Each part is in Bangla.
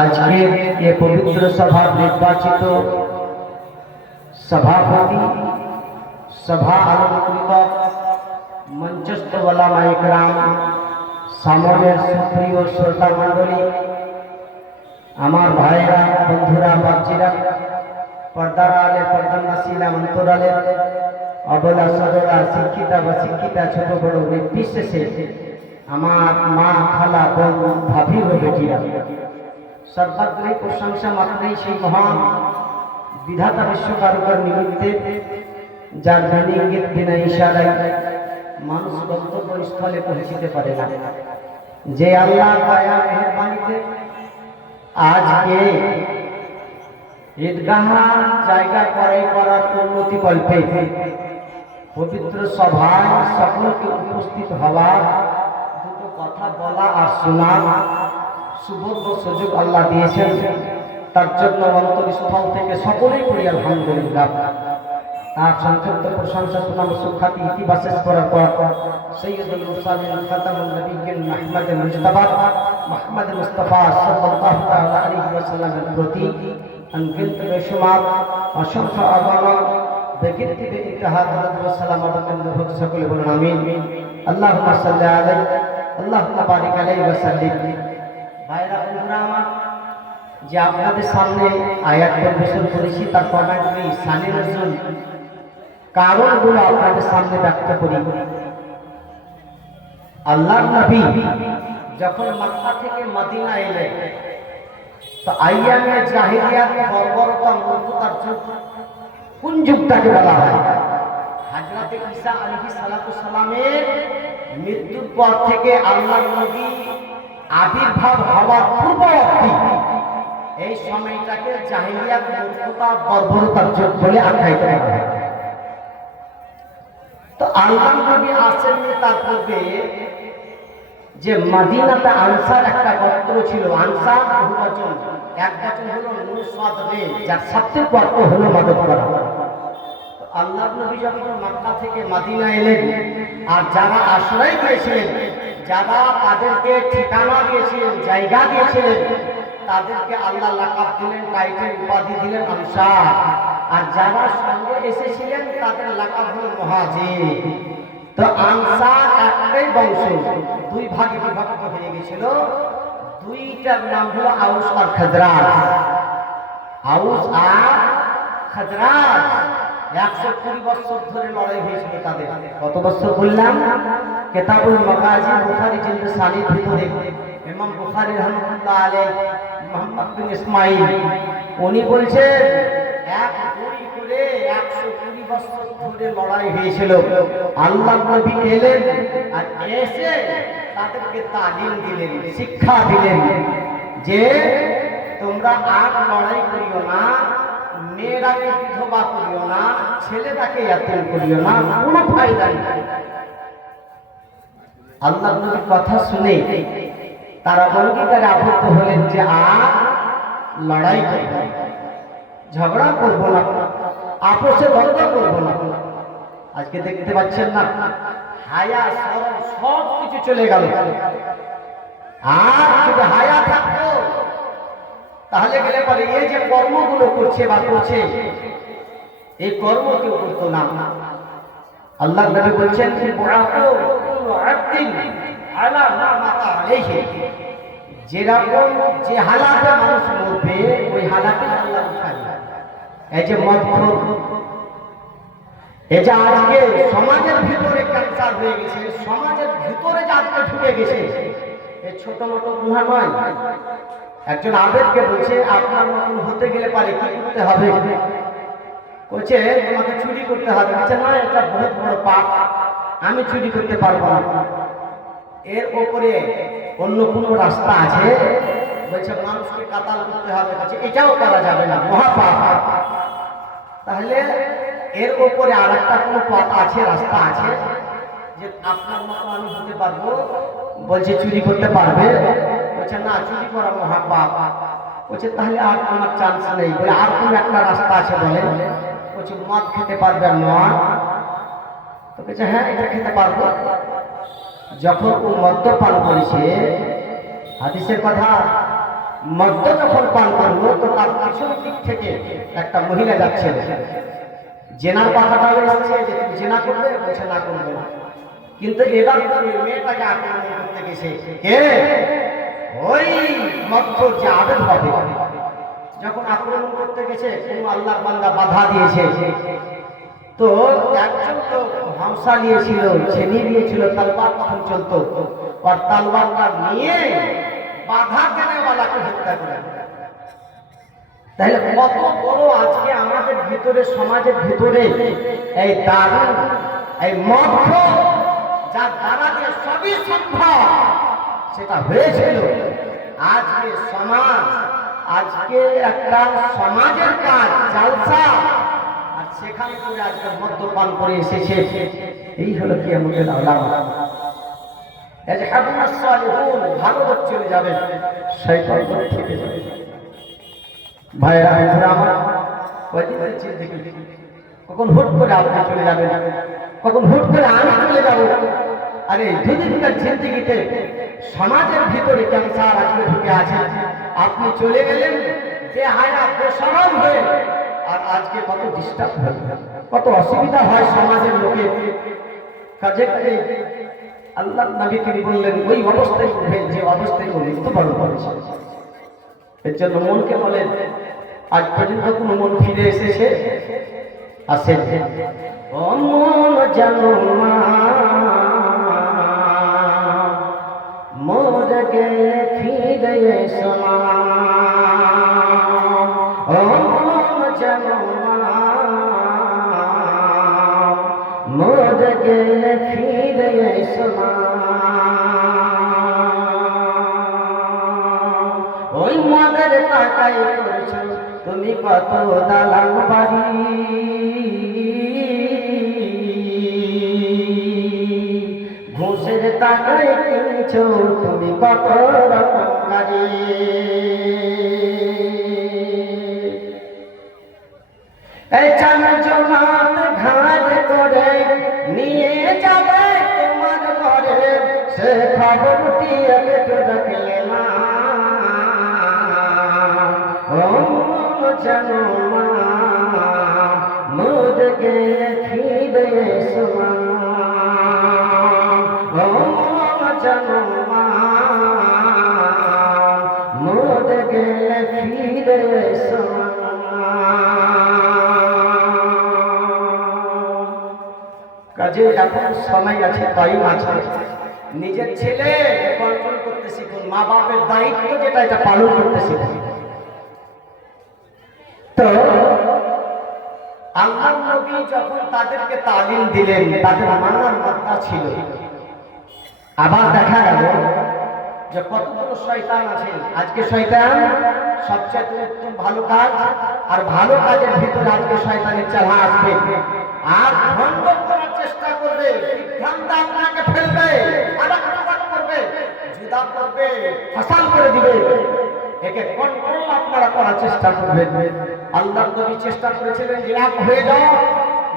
আজকে এ পবিত্র সভার নির্বাচিত সভাপতি সভা আলঙ্কৃত মঞ্চস্থ ওলামা ইকরাম সামনের সুপ্রিয় শ্রোতা মণ্ডলী আমার ভাইয়েরা বন্ধুরা বাচ্চিরা পর্দার আলে পর্দার নাসিলা অন্তরালে অবলা সদলা শিক্ষিতা বা শিক্ষিতা ছোট বড় নির্বিশেষে আমার মা খালা বোন ভাবি ও বেটিরা। সর্বাগ্রে প্রশংসা মাত্রই সেই মহান বিধাতা বিশ্বকারুকার নিমিত্তে, যার বিনি ইঙ্গিত বিনা ইশারায় মানুষ গন্তব্যস্থলে পৌঁছিতে পারে না। যে আল্লাহ দয়া, মেহরবানিতে আজকে ঈদগাহ জায়গা করে করার উন্নতি কল্পে, পবিত্র সভায় সকলকে উপস্থিত হওয়া দুটো কথা বলা আর শোনা। সুবর্ণ সুযোগ আল্লাহ দিয়েছেন। তার জন্য অন্তরস্থল থেকে সকলেই করি আলহামদুলিল্লাহ। তার সংক্ষিপ্ত প্রশংসা সুনাম সুখ্যাতি ইতিবাসেস করার পর সৈয়দুল মুরসালিন খাতামুন নবিয়্যিন মুহাম্মদ মুজতাবা মুহাম্মদ মুস্তাফা সাল্লাল্লাহু তাআলা আলাইহি ওয়াসাল্লামের প্রতি অনগিন্ত বেশুমার অসংখ্য বেইন্তাহা দরুদ ওয়া সালাম সকলে বলুন আমিন। আল্লাহুম্মা সাল্লি আলাইহি আল্লাহুম্মা বারিক আলাইহি ওয়া সাল্লিম ভাইরা বন্ধুরা আমার যে আপনাদের সামনে আয়াত পরিবেশন করেছি, তার কমেন্ট নেই সানি নজরুল কারণগুলো আপনাদের সামনে ব্যক্ত করি। আল্লাহ নবী যখন মক্কা থেকে মদিনা এলেন, তো আইয়ামে জাহিলিয়াত বর্বরতা মূর্খতার যুগ, কোন যুগটাকে বলা হয়? হাজরাতে ঈসা সালাতু সালামের মৃত্যুর পর থেকে আল্লাহ নবী আবির্ভাব হওয়ার পূর্ব অবধি এই সময়টাকে জাহিলিয়াত মূর্খতা বর্বরতার যুগ বলে আখ্যায়িত করা হয় তো আল্লাহ নবী আসেননি তার পূর্বে যে মাদিনাতে আনসার একটা গোত্র ছিল। আনসার বহুবচন এক বচন হলো নুসাদ যার সবচেয়ে গর্ত হলো মদত করা আল্লাহ নবী যখন মক্কা থেকে মাদিনা এলেন, আর যারা আশ্রয় দিয়েছিলেন, যারা তাদেরকে ঠিকানা দিয়েছিলেন, জায়গা দিয়েছিলেন, তাদেরকে আল্লাহ লাকাব দিলেন, টাইটেল উপাধি দিলেন আনসার। আর যারা সঙ্গে এসেছিলেন, তাদের লাকাব হলো মহাজির তো আনসার একটাই বংশ, দুই ভাগে বিভক্ত হয়ে গেছিল। দুইটার নাম হলো আউস আর খাজরাজ। আউস আর খাজরাজ। একশো কুড়ি ধরে লড়াই হয়েছিল তাদের। বছর বললাম উনি বলছেন একশো কুড়ি ধরে লড়াই হয়েছিল। আর এসে তাদেরকে তালিম দিলেন, শিক্ষা দিলেন যে তোমরা আর লড়াই করিও না মেয়েরাকে বিধবা করিও না, ছেলেটাকে ইয়াতিম করিও না, কোনো ফায়দা নেই। আল্লাহ নবীর কথা শুনে তারা অঙ্গীকারে আবদ্ধ হলেন যে আর লড়াই করব ঝগড়া করব না, আপোষে দ্বন্দ্ব করব না। আজকে দেখতে পাচ্ছেন না, হায়া সব কিছু চলে গেল। আর যদি হায়া থাকতো তাহলে গেলে পরে এই যে কর্মগুলো করছে বা করছে, এই কর্ম কেউ করতো না। আল্লাহ নবী বলছেন, যেরকম যে হালাতে মানুষ মরবে, ওই হালাতে আল্লাহ এই যে মদখোর এই যে আজকে সমাজের ভিতরে ক্যান্সার হয়ে গেছে, সমাজের ভিতরে যে আজকে ঢুকে গেছে এই ছোট মোটো গুহা নয়। একজন আবেদকে বলছে, আপনার মতন হতে গেলে পারে, কি করতে হবে? বলছে, তোমাকে চুরি করতে হবে। বলছে, না, এটা বহুত বড় পাপ। আমি চুরি করতে পারব না। এর ওপরে অন্য কোনো রাস্তা আছে? বলছে, মানুষকে কাতাল করতে হবে। বলছে, এটাও করা যাবে না, মহাপাপ। তাহলে এর ওপরে আর একটা কোনো পথ আছে, রাস্তা আছে? যে আপনার মতো আমি হতে পারব? বলছে, চুরি করতে পারবে। বলছে না, চুরি করা মহাপাপ। বলছে, তাহলে আর আমার চান্স নেই। বলে, আর কোনো একটা রাস্তা আছে, বলে। বলছে, মদ খেতে পারবে মদ? তো বলছে হ্যাঁ এটা খেতে পারব। যখন ও মদ্যপান করেছে, হাদিসের কথা, মদ্য যখন পান করল, তো তার পিছন দিক থেকে একটা মহিলা যাচ্ছে। জেনার কথাটাও এসেছে যে, তুমি জেনা করবে? বলছে, না করবে। না কিন্তু এবার ওই মেয়েটাকে আক্রমণ করতে গেছে। কে? ওই মধ্য যে আবেদ হবে। যখন আক্রমণ করতে গেছে, কোন আল্লাহর বান্দা বাধা দিয়েছে। তো একজন তো হামসা নিয়েছিল ছেনি নিয়েছিল তালবার তখন চলতো। আর তালবারটা নিয়ে বাধা দেনেওয়ালাকে হত্যা করে। তাহলে কত বড় আজকে আমাদের ভিতরে, সমাজের ভিতরে এই দারু এই মধ্য যার দ্বারা যে সবই সম্ভব। সেটা হয়েছিল। আজকে সমাজ, আজকে একটা সমাজের কাজ জালসা আর সেখানে করে আজকে মদ্যপান করে এসেছে। এই হলো কি আমাদের এজহাবুনা ভালো চলে যাবে। কখন হুট করে চলে কখন হুট করে আরে দুদিনকার জিন্দেগিতে সমাজের ভিতরে ক্যান্সার আজকে ঢুকে আছে। আপনি চলে গেলেন, যে হায়া বেসরম হয়ে। আর আজকে কত ডিস্টার্ব হয় কত অসুবিধা হয় সমাজের লোকে কাজে কাজে আল্লাহ নবী তিনি বললেন, ওই অবস্থায় উঠে যে অবস্থায় মৃত্যুবরণ করেছে। এর জন্য মনকে বলেন, আজ পর্যন্ত কোনো মন ফিরে এসেছে? আসে ও মন জানো মা মা ও মন জানো মা মোর গেলে ফিরে এসো মা ওই মদের টাকায় করেছ, তুমি কত দালান বাড়ি। ঘুষের টাকায় কিনছো তুমি কত রকম গাড়ি এই চান জমাত ঘাট করে নিয়ে যাবে তোমার ঘরে। সে খবরটি একটু রাখলে না। ও জানো কাজে এখন সময় আছে টাইম আছে নিজের ছেলে কন্ট্রোল করতে শিখুন, মা বাপের দায়িত্ব যেটা, এটা পালন করতে শিখুন। তো, আল্লাহ নবী যখন তাদেরকে তালিম দিলেন, তাদের মানার মাত্রা ছিল। আবার দেখা গেল যে কতগুলো শয়তান আছে। আজকে শয়তান সবচেয়ে উত্তম ভালো কাজ, আর ভালো কাজের ভিতরে আজকে শয়তানের চালা আসবে। আর ভঙ্গ করার চেষ্টা করবে বিভ্রান্ত আপনাকে ফেলবে আলাদা করবে, জুদা করবে, ফসাল করে দিবে। একে কন্ট্রোল আপনারা করার চেষ্টা করবেন। আল্লাহ নবী চেষ্টা করেছিলেন, যে এক হয়ে যাও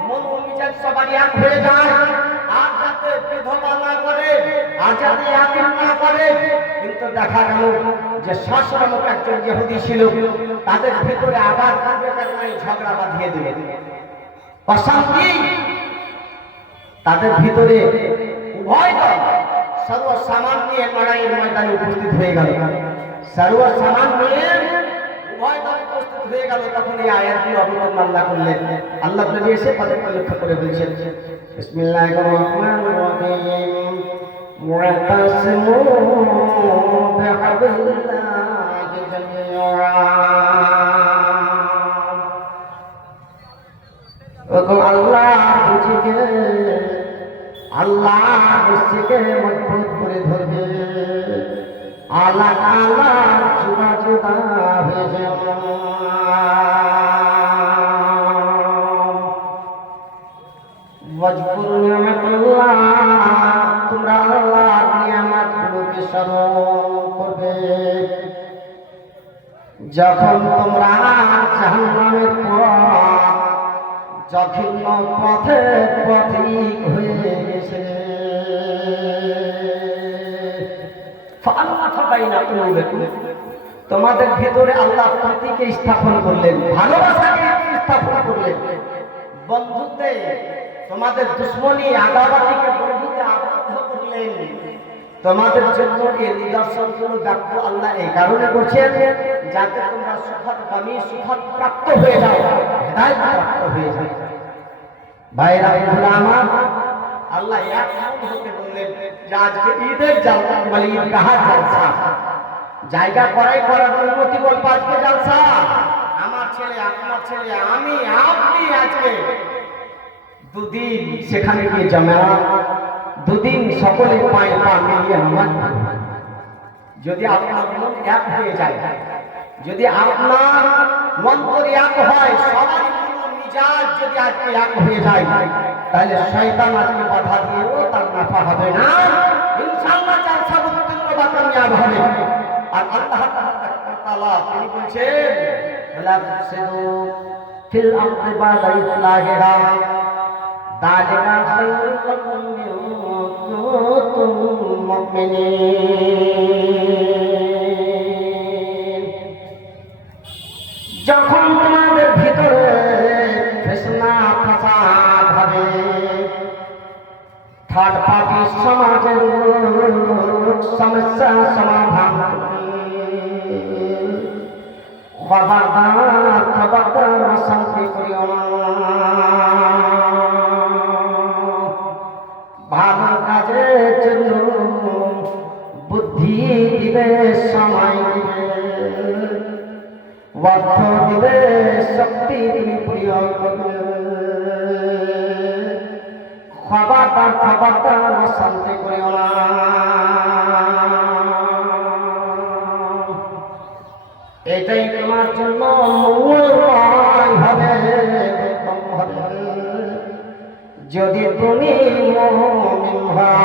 মন মিজাজ সবারই এক হয়ে যায়। আর তাদের ভিতরে উভয় দল। সর্ব সামান নিয়ে লড়াইয়ের ময়দানে উপস্থিত হয়ে গেল। সর্ব সামান নিয়ে ময়দান উপস্থিত হয়ে গেল, তখন এই আল্লাহ করলেন। আল্লাহ নবী এসে তাদেরকে লক্ষ্য করে বলছেন, বিসমিল্লাহির রহমানির রহিম। মুআতাসিমু আল্লাহ বুঝিকে আল্লাহ বুঝিকে করে ধরবে। আল্লাহ আল্লাহ জুদা হয়ে যাবে মজবুর নিয়ামতুল্লাহ তোমরা আল্লাহ নিয়ামতগুলোকে স্মরণ করবে। যখন তোমরা জাহান্নামের পথ জঘন্য পথে পথিক হয়ে গেছে ফাটাই না তুমি তোমাদের ভেতরে আল্লাহ প্রীতিকে স্থাপন করলেন, ভালোবাসাকে স্থাপন করলেন। বন্ধুত্বে তোমাদের দুশ্মনী আগাবাটিকে বন্ধুতে আবদ্ধ করলেন। তোমাদের জন্য এই নিদর্শনগুলো ব্যক্ত আল্লাহ এই কারণে করছেন যাতে তোমরা সুখত কামি সুখত প্রাপ্ত হয়ে যাও, হেদায়ত প্রাপ্ত হয়ে যাও। ভাইরা, বন্ধুরা আমার, আল্লাহ এক হতে বললেন যে আজকে ঈদের জালসা বলে কাহার জালসা। জায়গা করাই করার অনুমতি বলব আজকে জালসা আমার ছেলে, আপনার ছেলে, আমি, আপনি আজকে দুদিন সেখানে গিয়ে জমা দুদিন সকলে পায়ে পা মিলিয়ে নামাজ যদি আপনার মন এক হয়ে যায়, যদি আপনার মন করে এক হয় সবার মিজাজ যদি আজকে এক হয়ে যায়, তাহলে শয়তান আজকে বাধা দিয়েও তার নাফা হবে না। ইনশাআল্লাহ চার সাবুত্তর বা কামিয়াব হবে আল্লাহ তাআলা তিনি বলছেন ওয়ালা তুফসিদু ফিল আরদি বা'দা ইসলাহিহা যালিকা খায়রুল যখন তোমাদের ভিতরে হবে থার্ড পার্টি সমাজের সমস্যা, সমাধান করবে। মুমিন হও।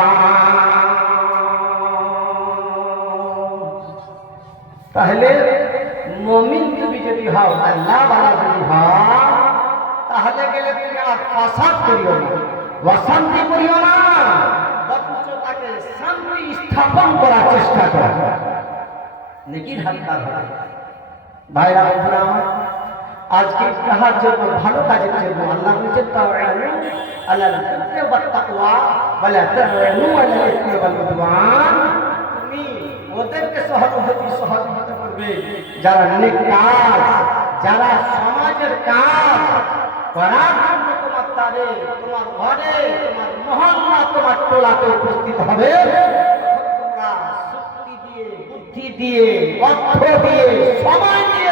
তাহলে মমিন তুমি যদি হও আল্লাহ বালা যদি হও তাহলে গেলে তুমি আর ফাসাদ করিও না অশান্তি করিও না বরঞ্চ তাকে শান্তি স্থাপন করার চেষ্টা করো নেকির হালকার ভাইরা আমার, আজকে কাহার জন্য ভালো কাজের জন্য আল্লাহ বলছেন তাওয়ানু আলাল বিররি ওয়াত তাকওয়া ওয়ালা তাওয়ানু আলাল ইসমি ওয়াল উদওয়ান। তুমি ওদেরকে সহানুভূতি, সহযোগিতা করবে। যারা নেক কাজ, যারা সমাজের কাজ করার তোমার টোলাতে উপস্থিত হবে। শক্তি দিয়ে, বুদ্ধি দিয়ে, অর্থ দিয়ে, সময় দিয়ে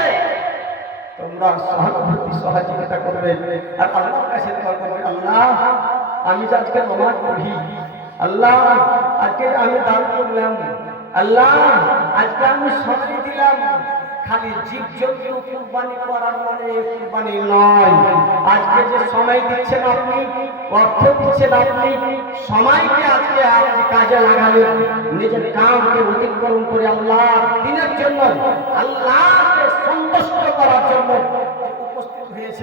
তোমরা সহানুভূতি, সহযোগিতা করবে। আর আল্লাহর কাছে দোয়া করবে, আল্লাহ, আমি যে আজকে নমাজ পড়ি, আল্লাহ, আজকে আমি দান করলাম, আল্লাহ, আজকে আমি সময় দিলাম। খালি জীবজন্তু কুরবানি করার মানে কুরবানি নয়। আজকে যে সময় দিচ্ছেন আপনি, অর্থ দিচ্ছেন আপনি, সময়কে আজকে আপনি কাজে লাগালেন নিজের কামকে অতিক্রম করে আল্লাহ দিনের জন্য আল্লাহকে সন্তুষ্ট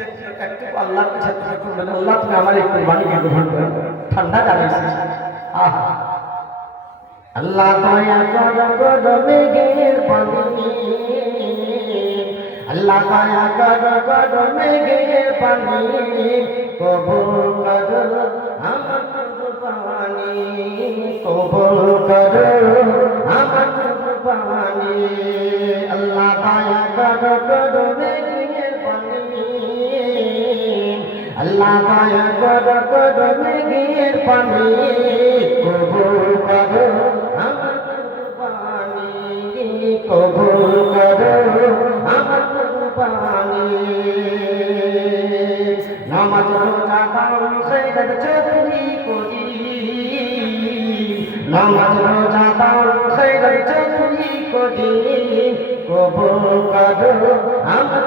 একটু আল্লাহর কাছে করবেন আল্লাহ তুমি আমার এই কুরবানিকে গ্রহণ করো ঠান্ডা যাবে আহা আল্লাহ দয়া করো করো মেঘের পানি আল্লাহ দয়া করো আল্লাহ দয়া করো করো মেঘের পানি, কবুল করো আমার কুরবানি, কবুল করো আমার কুরবানি। নামাজ রোজা দান খৈরত চৌধুরী করি। নামাজ রোজা দান খৈরত চৌধুরী আমার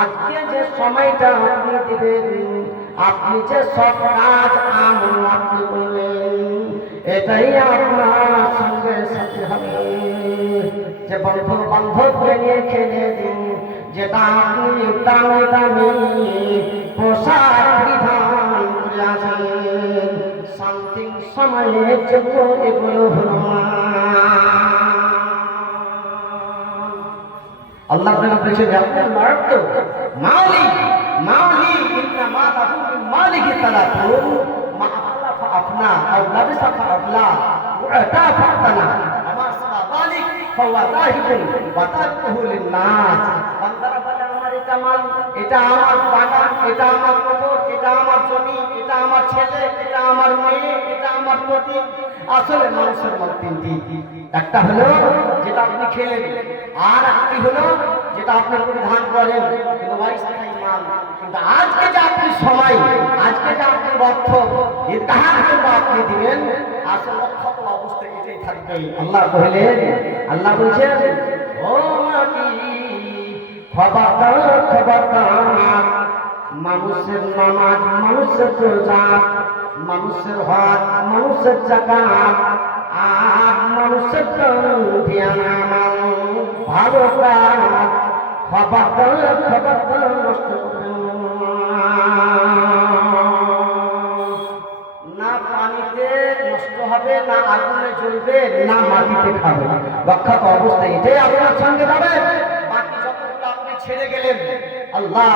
আজকে যে সময়টা আপনি দিবেন, আপনি যে সব কাজ আমল আপনি করলেন এটাই আপনার সঙ্গে সাথে হবে। যে বন্ধু বান্ধবকে নিয়ে খেলে দিন, যেটা আপনি দামি দামি পোশাক পরিধান জন্য এগুলো হলো আল্লাহ তাআলা বলেছেন যে আপনার মার্ক তো মালি মালি ইন্না মা তাহু মিন মালিহি তালাতুন মা আফনা, আও লাবিসা ফা আফলা ওয়াতা ফা আফনা আমা সালা যালিক ফাওয়া ওয়া তারকুহু লিন-নাস। বান্দারা বলে, আমার এটা মাল, এটা আমার বাগান, এটা আমার কবর এটা আমার জমি, এটা আমার ছেলে, এটা আমার মেয়ে, এটা আমার পতি। আসলে মানুষের মত তিনটি। একটা হলো যেটা আপনি খেলেন, আর একটি হলো যেটা আপনি পরিধান করেন, কিন্তু মাল কিন্তু আজকে যে আপনি সময়, আজকে যে আপনি অর্থ ইতিহাস জন্য আপনি দিবেন অবস্থা এটাই থাকবে। আল্লাহ কহিলেন আল্লাহ বলছেন, ও মাটি মানুষের নামাজ, মানুষের রোজা, মানুষের হক মানুষের জাকাত, আর মানুষের ভালো কাজ খবরদার খবরদার নষ্ট করবেন না। পানিতে নষ্ট হবে, না আগুনে জ্বলবে, না মাটিতে খাবে। রক্ষাত অবস্থা এটাই আপনার সঙ্গে যাবে বাকি যতগুলো আপনি ছেড়ে গেলেন আল্লাহ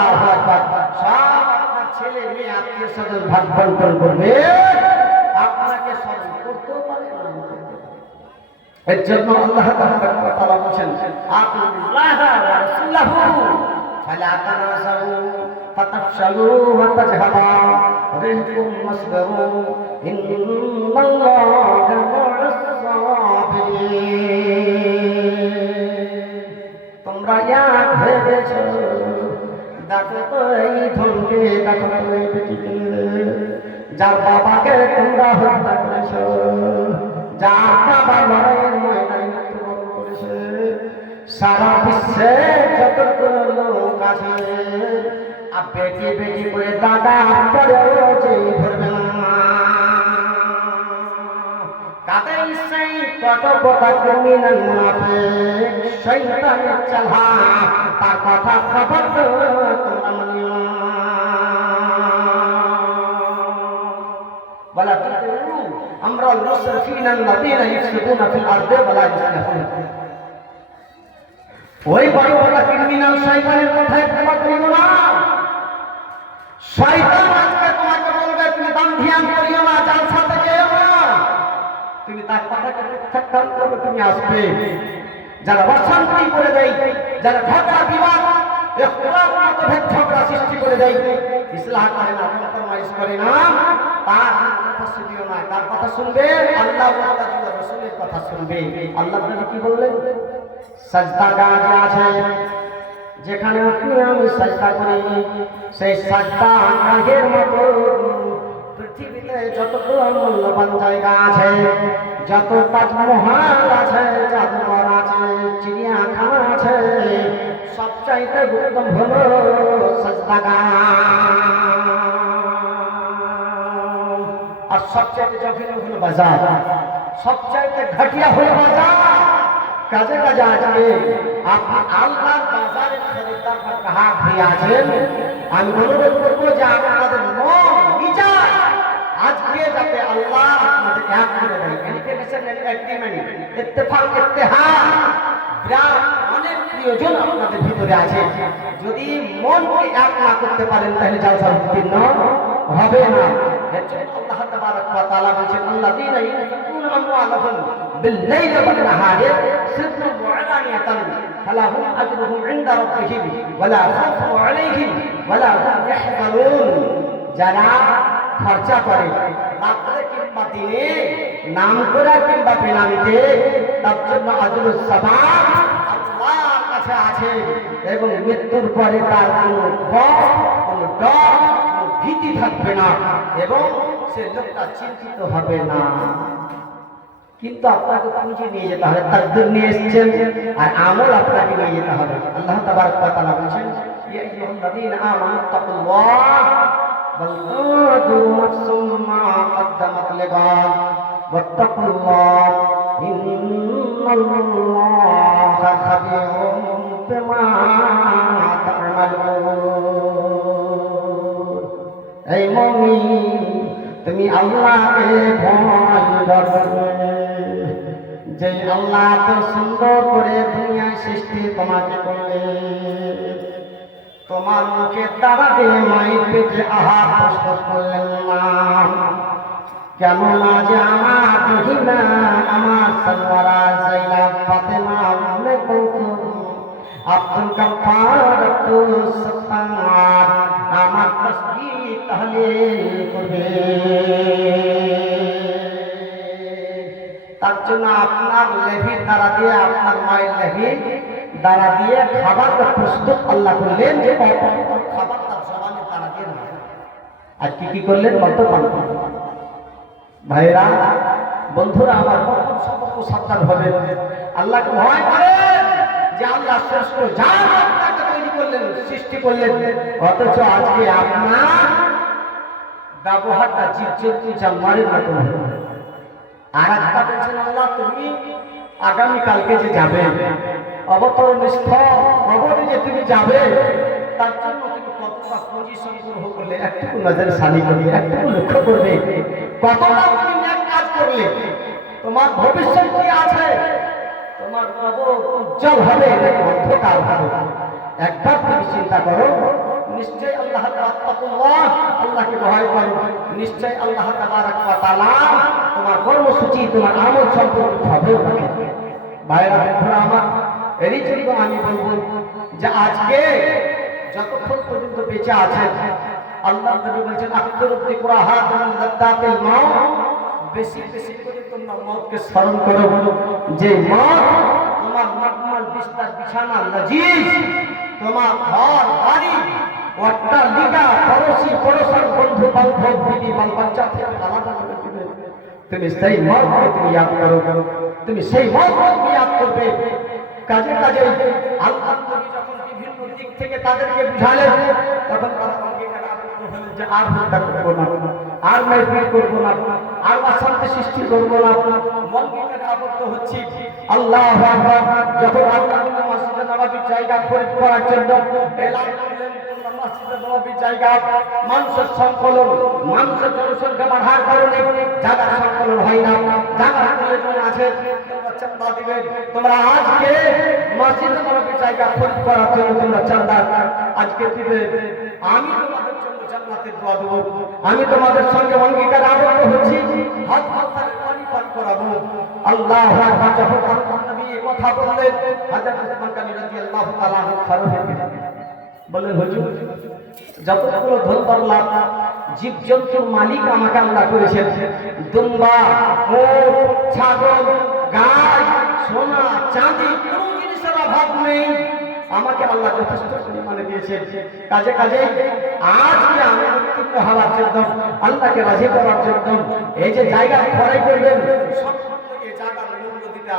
সব আপনার ছেলে মেয়ে, আত্মীয় স্বজন ভাগ বন্টন করবে আপনাকে স্মরণ করতেও পারে এর জন্য আল্লাহ তাআলা বলেছেন তোমরা এক ভেবেছ যার বাবাকে তোমরা হত্যা করেছ, যার বাবা লড়াইয়ের ময়দানে মৃত্যুবরণ করেছে, সারা বিশ্বে যত লোক আছে, আর বেটি বেটি করে দাদা যে ধরবে না। তার কথা খবর তোমরা মানিও বলা তুতিউ আমরা মুসরফিন আল্লাযীনা ইফসিদুনা ফিল আরদি ওয়ালা ইসলাহুন ওই বড় বড় ক্রিমিনাল শয়তানের কথায় ক্ষমা করিও না। শয়তান আজকে তোমাকে বলবে, তুমি দাম ধ্যান করিও না জালসা তুমি তার কথাকে প্রত্যাখ্যান করবে, তুমি আসবে। যারা অশান্তি করে দেয়, যারা ঝগড়া, বিবাদ মতভেদ, ঝগড়া সৃষ্টি করে দেয়, ইসলাহ করে না কম্প্রোমাইজ করে না। তার কথা শুনিও না, তার কথা শুনবে, আল্লাহ রাসূলের কথা শুনবে। আল্লাহ কি বললেন? যেখানে আমি সাজদা করি, সেই সাজদা গাছের মতো পৃথিবীতে যতগুলো মূল্যবান জায়গা আছে, যত তাজমহল আছে, জাদুঘর আছে, চিড়িয়াখানা আছে, সব চাইতে উত্তম হলো আর সবচাইতে জঘন্য হলো বাজার সবচাইতে ঘটিয়া হলো বাজার। কাজে কাজে আজকে আপনি আল্লাহর বাজারে খরিদ্দার বা গ্রাহক হয়ে আছেন? আমি অনুরোধ করব যে আপনাদের মন, বিচার আজকে যাতে আল্লাহ আপনাদের এক করে দেয় ইন্টিগ্রেশন এগ্রিমেন্ট ইত্তেফাক ইত্তেহাদ বিরাট অনেক প্রিয়জন আপনাদের ভিতরে আছে। যদি মনকে এক না করতে পারেন, তাহলে জালসা উত্তীর্ণ হবে না। আল্লাহ তাবারক ওয়া তাআলা বলেছেন, আল্লাযীনা ইউনফিকুনা আমওয়ালাহুম ফালাহুম আজরুহুম ইনদা রাব্বিহিম ওয়ালা খাউফুন আলাইহিম ওয়ালা হুম ইয়াহজানুন যারা খরচা করে। রাত্রে কিংবা দিনে, নাম করে কিংবা বেনামিতে তার জন্য আজরুস সাবাব কাছে আছে এবং মৃত্যুর পরে তার কোনো ভয়, কোনো ডর ভীতি থাকবে না এবং সে লোকটা চিন্তিত হবে না। কিন্তু আপনাকে পুঁজি নিয়ে যেতে হবে, তাকদীর নিয়ে এসেছেন আর আমল আপনাকে নিয়ে যেতে হবে। আল্লাহ তাবারক কথা বলেছেন, ইয়া আইয়ুহাল্লাযীনা ওয়াল তাদু নাফসুম মা قدمت لغد واتقوا الله إن الله خبير بما تعملون এই মমিন তুমি আল্লাহকে ভয় করবে যে আল্লাহ তো সুন্দর করে দুনিয়ায় সৃষ্টি তোমাকে করলে তোমার মুখে তারা দিয়ে মায়ের পেটে আহার প্রস্তুত করলেন না কেন না যে আমার মহিলা আমার সলওয়ারা জাইনাব ফাতেমা উম্মে কুলসুম আব্দুল গাফফার আব্দুল সত্তার, আমার তসবিহ তাহলিল করবে। তার জন্য আপনার লেভির দ্বারা দিয়ে, আপনার মায়ের লেভির দ্বারা দিয়ে খাবারটা প্রস্তুত আল্লাহ করলেন যে খাবার তার দ্বারা দিয়ে আর কি কি করলেন বলতে? পারবেন ভাইরা বন্ধুরা, আমার কখন সম্পর্ক সাবধান হবে। আল্লাহকে ভয় করেন যে আল্লাহ শ্রেষ্ঠ যার আপনাকে তৈরি করলেন, সৃষ্টি করলেন। অথচ আজকে আপনার ব্যবহারটা জীবজন্তু জানোয়ারের মতো। আর একটা বলছেন, আল্লাহ, তুমি আগামীকালকে যে যাবে অবতরণ স্থল কবরে যে তুমি যাবে, তার জন্য তুমি কতটা পুঁজি সংগ্রহ করলে? একটু নজর সানি করবে একটু লক্ষ্য করবে। কতটা তুমি ন্যাক কাজ করলে? তোমার ভবিষ্যৎ কি আছে? তোমার কবর উজ্জ্বল হবে নাকি অন্ধকার হবে। একবার তুমি চিন্তা করো নিশ্চয় আল্লাহ তাআলা আল্লাহকে ভয় করো। নিশ্চয় আল্লাহ তাবারাক তাআলা তোমার কর্মসূচি, তোমার আমল সম্পর্কে হবে। ভাইরা আমার এরই জন্য আমি বলব যে আজকে যতক্ষণ পর্যন্ত বেঁচে আছেন, আল্লাহ নবী বলছেন আখতুর যিকরা হাদিন লাদ্দাতিল মাউত বেশি বেশি করে তোমরা মতকে স্মরণ করো। যে মত তোমার নকমাল বিস্তার, বিছানা লজিজ তোমার ঘর, বাড়ি, অট্টালিকা, পড়োশি, পড়োশার বন্ধু, বান্ধব, বিবি বাল বাচ্চা থেকে আলাদা করে তুমি সেই মতকে তুমি ইয়াদ করো। তুমি সেই মতকে তুমি ইয়াদ করবে। কাজে কাজে যখন বিভিন্ন দিক থেকে তাদেরকে বুঝালেন তখন তারা আর আর সৃষ্টি করব না যখন জায়গা মানুষের জনসংখ্যা বাড়ার কারণে জায়গা সংকলন হয় না জায়গা আছে। চান্দা দিবে তোমরা আজকে মসজিদে নববীর জায়গা খরিদ করার জন্য তোমরা চান্দা আজকে দিবে আমি তোমাদের জন্য জান্নাতের দোয়া দেবো। আমি তোমাদের সঙ্গে অঙ্গীকার আবদ্ধ হচ্ছি। হাত হাত পানি পান করাবো। আল্লাহ যখন নবী কথা বললেন হযরত উসমান গনি রাদিয়াল্লাহু তাআলা গেলেন। বললেন, হুজুর, যতগুলো ধনদৌলত জীবজন্তুর মালিক আমাকে আল্লাহ করেছেন। দুম্বা ছাগল গাই সোনা, চাঁদি, কোনো জিনিসের অভাব নেই। আমাকে আল্লাহ যথেষ্ট পরিমাণে দিয়েছেন। কাজে কাজে আজকে আমি উত্তীর্ণ হওয়ার জন্য, আল্লাহকে রাজি করার জন্য, এই যে জায়গা ক্রয় করবেন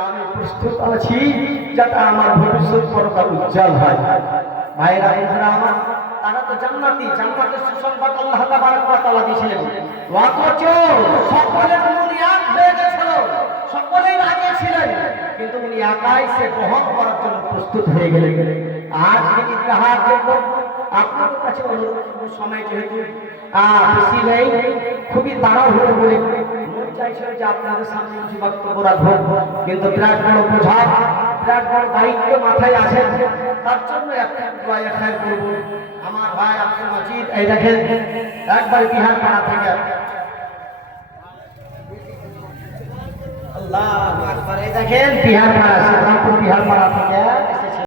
আমি প্রস্তুত আছি, যাতে আমার ভবিষ্যৎ পরকাল উজ্জ্বল হয়। ভাইরা বন্ধুরা আমার, তারা তো জান্নাতি, জান্নাতের সুসংবাদ আল্লাহ তাবারক ওয়া তাআলা দিয়েছিলেন। অথচ সকলের মন এক হয়ে সকলেই রাজি ছিলেন, কিন্তু উনি একাই সে গ্রহণ করার জন্য প্রস্তুত হয়ে গেলেন। আজ তিনি তাহার জন্য আপনাদের কাছে অনুরোধ সময় যেহেতু বেশি নেই, খুবই তাড়াহুড়ো বলে আমার ভাই আব্দুল মজিদ, এই দেখেন, একবার বিহার পাড়া থেকে Allah Akbar. Itu kan pihak para, satu pihak para.